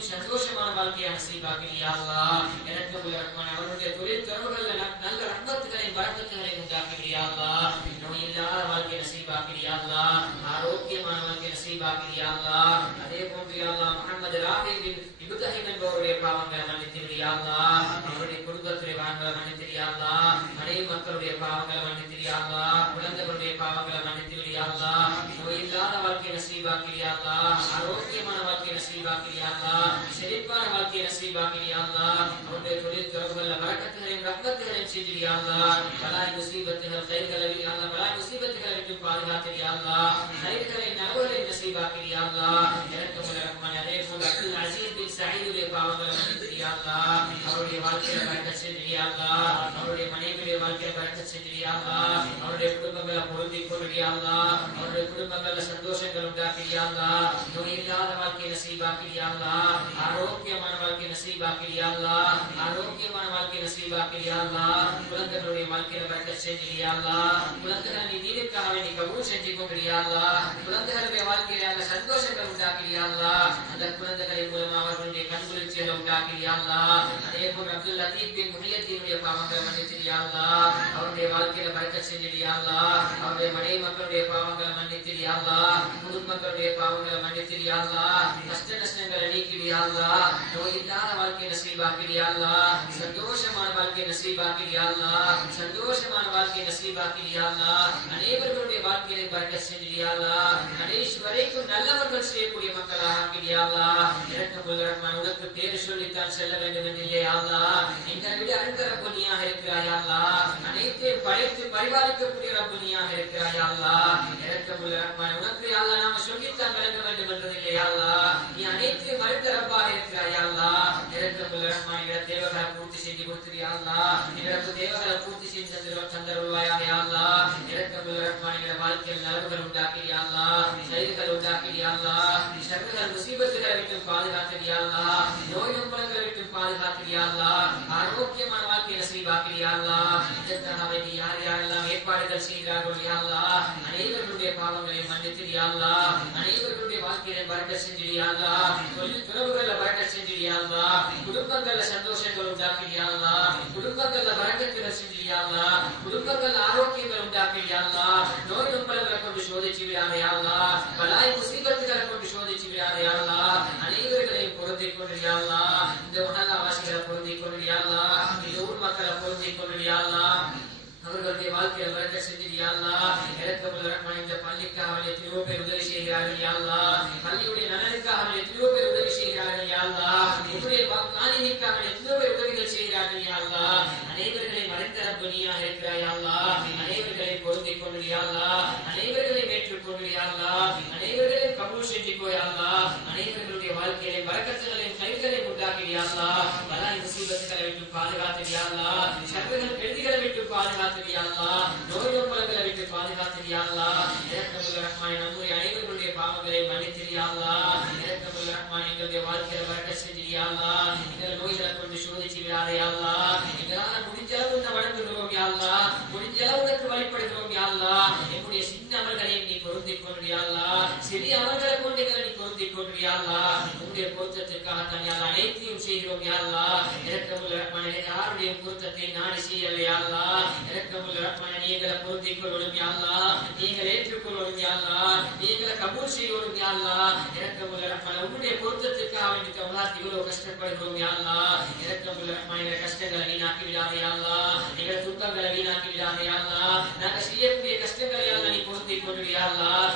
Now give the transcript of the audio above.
அவர்களையும் சந்தோஷமான வாழ்க்கையை நசீபாக்கிறியா யா அல்லாஹ். இரக்கமுள்ள ரஹ்மான் அவருடைய தொழில் துறவுகளில் நல்ல ரஹ்மத்துகளையும் பரக்கத்துகளையும் உண்டாக்கிறியா யா அல்லாஹ். நோய் இல்லாத வாழ்க்கை நசீபாக்கிறியா யா அல்லாஹ். ஆரோக்கியமான வாழ்க்கை நசீபாக்கிறியா யா அல்லாஹ். அதே போன்று யா அல்லாஹ் முஹம்மது ராஃபி பின் இப்ராஹிம் என்பவருடைய பாவங்களை மன்னித்திரியா அல்லாஹ். அவருடைய குடும்பத்துடைய பாவங்களை மன்னித்திரியா அல்லாஹ். மனைவி மக்களுடைய பாவங்களை மன்னித்திரியா அல்லாஹ். குழந்தைகளுடைய பாவங்களை மன்னித்திரியா அல்லாஹ். நோய் இல்லாத வாழ்க்கை நசீபாக்கிறியா அல்லாஹ். ஆரோக்கியமான வாழ்க்கை நசீபாக்கிறியா அல்லாஹ். செழிப்பான வாழ்க்கை நசீபாக்கிறியா அல்லாஹ். அவருடைய தொழில் துறவுகளில் பரக்கத்துகளையும் ரஹ்மத்துகளையும் செஞ்சிரியா அல்லாஹ். பலாய் முசீபத்துகள் கைகளை அல்லாஹ் பலாய் முசீபத்துகளை விட்டு பாதுகாத்திரியா அல்லாஹ். கைகளை நலவுகளை நசீபாக்கிறியா அல்லாஹ். இரக்கமுள்ள ரஹ்மான் அதே போன்று அப்துல் அசீஸ் பின் சயீதுடைய பாவங்களை மன்னித்திரியா அல்லாஹ். அவருடைய வாழ்க்கையில பரக்கத் செஞ்சிரியா அல்லாஹ். அவருடைய மனைவியுடைய வாழ்க்கையில பரக்கத் செஞ்சிரியா அல்லாஹ். அவருடைய குடும்பங்களை பொருந்திக் கொள்றியா அல்லாஹ். அவருடைய குடும்பங்கள்ல சந்தோஷங்கள் உண்டாக்கிறியா அல்லாஹ். நோய் இல்லாத வாழ்க்கை நசீபாக்கிறியா அல்லாஹ். ஆரோக்கியமான வாழ்க்கை நசீபாக்கிறியா அல்லாஹ். ஆரோக்கியமான வாழ்க்கை நசீபாக்கிறியா அல்லாஹ். குழந்தைகளுடைய வாழ்க்கையில பரக்கத் செஞ்சிரியா அல்லாஹ். குழந்தைகளை நீ தீனுக்காக வேண்டி கபூல் செஞ்சு கொண்டிரியா அல்லாஹ். குழந்தைகளுடைய வாழ்க்கையில சந்தோஷங்கள் உண்டாக்கிறியா அல்லாஹ். அந்த குழந்தைகளின் மூலமா அவர்களுடைய கண்குளிர்ச்சிகளை உண்டாக்கிறியா அல்லாஹ். அதே போன்று அப்துல் லத்தீப் பின் முஹியத்தீனுடைய பாவங்களை மன்னித்திரியா அல்லாஹ். அவருடைய வாழ்க்கையில பரக்கத் செஞ்சிரியா அல்லாஹ். அவருடைய மனைவி மக்களுடைய பாவங்களை மன்னித்திரியா அல்லாஹ். குடும்பங்களுடைய பாவங்களை மன்னித்திரியா அல்லாஹ். கஷ்ட நஷ்டங்களை நீக்கிறியா அல்லாஹ். நோய் இல்லாத வாழ்க்கை நசீபாக்கிறியா அல்லாஹ். சந்தோஷமான வாழ்க்கை நசீபாக்கிறியா அல்லாஹ். சந்தோஷமான வாழ்க்கை நசீபாக்கிறியா அல்லாஹ். அனைவர்களுடைய வாழ்க்கையை பரக்கத் செஞ்சிரியா அல்லாஹ். கடைசி வரைக்கும் நல்லவர்கள் செய்யக்கூடிய மக்களாக ஆக்கிறியா அல்லாஹ். இரக்கமுள்ள ரஹ்மான் உனக்கு பேர் சொல்லித்தான் செல்ல வேண்டும் என்றில்லை அல்லாஹ். எங்களை விட அடுத்த ரப்பனியாக இருக்கிறாயா அல்லாஹ். அனைத்தையும் படைத்து பரிபாலிக்கக்கூடிய ரப்பனியாக இருக்கிறாயா அல்லாஹ். இரக்கமுள்ள ரஹ்மான் உனக்கு அல்லாஹ் நாம சொல்லித்தான் விளங்க வேண்டும் என்றதில்லை அல்லாஹ். நீ அனைத்தையும் அடுத்த ரப்பாக இருக்கிறாயா அல்லாஹ். இரக்கமுள்ள ரஹ்மான் எங்கள தேவைகளை பூர்த்தி செஞ்சு கொடுத்திரியா அல்லாஹ். எங்களுக்கு தேவைகளை பூர்த்தி செஞ்சு தந்தருள்வாயாக அல்லாஹ். இரக்கமுள்ள ரஹ்மான் எங்கள வாழ்க்கையில் நலவுகள் உண்டாக்கிறியா அல்லாஹ். சைதுகள் உண்டாக்கிறியா அல்லாஹ். ஷர்றுகள் முசீபத்துகளை விட்டு பாதுகாத்திரியா அல்லாஹ். நோய் நொம்பலங்களை விட்டு பாதுகாத்திரியா அல்லாஹ். ஆரோக்கியமான வாழ்க்கை நசீபாக்கிறியா அல்லாஹ். இதற்காக வேண்டி யார் யாரெல்லாம் ஏற்பாடுகள் செய்கிறார்கள் யா அல்லாஹ். அனைவர்களுடைய பாவங்களை மன்னித்திரியா அல்லாஹ். அனைவர்களுடைய வாழ்க்கையை பரக்கத் செஞ்சிரியா அல்லாஹ். தொழில் துறவுகள்ல பரக்கத் செஞ்சிரியா அல்லாஹ். குடும்பங்கள்ல சந்தோஷங்கள் உண்டாக்கிறியா அல்லாஹ். குடும்பங்கள்ல பரக்கத்துகள் செஞ்சிரியா அல்லாஹ். குடும்பங்கள்ல ஆரோக்கியங்கள் உண்டாக்கிறியா அல்லாஹ். நோய் நொம்பலங்களை கொண்டு சோதிச்சு விடாதே அல்லாஹ். பலாய் முசீபத்துகளை கொண்டு சோதிச்சு விடாதே அல்லாஹ். அனைவர்களையும் பொருந்திக் கொள்றியா அல்லாஹ். இந்த மஹல்லா வாசிகளை பொருந்திக் கொள்றியா அல்லாஹ். இந்த ஊர் மக்களை பொருந்திக் கொள்றியா அல்லாஹ். அவர்களுடைய வாழ்க்கையை பரக்கத் செஞ்சிரியா அல்லாஹ். இரக்கமுள்ள ரஹ்மான் இந்த பள்ளிக்காக எத்தனையோ பேர் உதவி செய்கிறார்கள் யா அல்லாஹ். பள்ளியுடைய நலனுக்காக எத்தனையோ பேர் உதவி செய்கிறார்கள் யா அல்லாஹ். உன்னுடைய காணிக்காக எத்தனையோ பேர் உதவிகள் செய்கிறார்கள் யா அல்லாஹ். அனைவர்களையும் அறிந்த ரப்பனியாக இருக்கிறாய் யா அல்லாஹ். அனைவர்களையும் பொருந்திக் கொள்றியா அல்லாஹ். அனைவர்களையும் ஏற்றுக்கொள்றியா அல்லாஹ். அனைவர்களையும் கபூல் செஞ்சுக்கோ யா அல்லாஹ். அனைவர்களுடைய வாழ்க்கையிலே பரக்கத்துகளையும் கைகளையும் உண்டாக்கிறியா அல்லாஹ். பலாய் முசீபத்துகளை விட்டு பாதுகாத்திரியா அல்லாஹ். ஷர்றுகள் கெடுதிகளை விட்டு பாதுகாத்திரியா அல்லாஹ். நோய் நொம்பலங்களை விட்டு பாதுகாத்திரியா அல்லாஹ். இரக்கமுள்ள ரஹ்மான் நம்முடைய அனைவர்களுடைய பாவங்களை மன்னித்திரியா அல்லாஹ். இரக்கமுள்ள ரஹ்மான் எங்களுடைய வாழ்க்கையில பரக்கத் செஞ்சிரியா அல்லாஹ். எங்கள் நோய்களை கொண்டு சோதிச்சு விடாதே அல்லாஹ். எங்களால முடிஞ்ச அளவு உன்னை வணங்குகிறோம் யா அல்லாஹ். முடிஞ்ச அளவு உனக்கு வழிபடுகிறோம் யா அல்லாஹ். என்னுடைய சின்ன அமல்களையும் நீ பொருந்திக் கொள்றியா அல்லாஹ். சிறிய அமல்களை கொண்டு எங்களை நீ பொருந்திக் கொள்றியா அல்லாஹ். உன்னுடைய பொருத்தத்திற்காக தான் யா அல்லாஹ் அனைத்தையும் செய்கிறோம் யா அல்லாஹ். இரக்கமுள்ள ரஹ்மான் யாருடைய பொருத்தத்தை நாடி செய்யலை யா அல்லாஹ். இரக்கமுள்ள ரஹ்மான் நீங்களை பொருந்திக் கொள்ளும் யா அல்லாஹ். நீங்கள் ஏற்றுக்கொள்ளும் யா அல்லாஹ். நீங்களை கபூல் செய்யணும் யா அல்லாஹ். இரக்கமுள்ள ரஹ்மான் உன்னுடைய பொருத்தத்திற்காக வேண்டி தௌலாத் இவ்வளவு கஷ்டப்படுகிறோம் யா அல்லாஹ். இரக்கமுள்ள ரஹ்மான் எங்கள் கஷ்டங்களை வீணாக்கி விடாதே யா அல்லாஹ். எங்கள் துன்பங்களை வீணாக்கி விடாதே யா அல்லாஹ். நாங்கள் செய்யக்கூடிய கஷ்டங்களை யா அல்லாஹ் நீ பொருந்திக் கொள்ளும் யா அல்லாஹ்.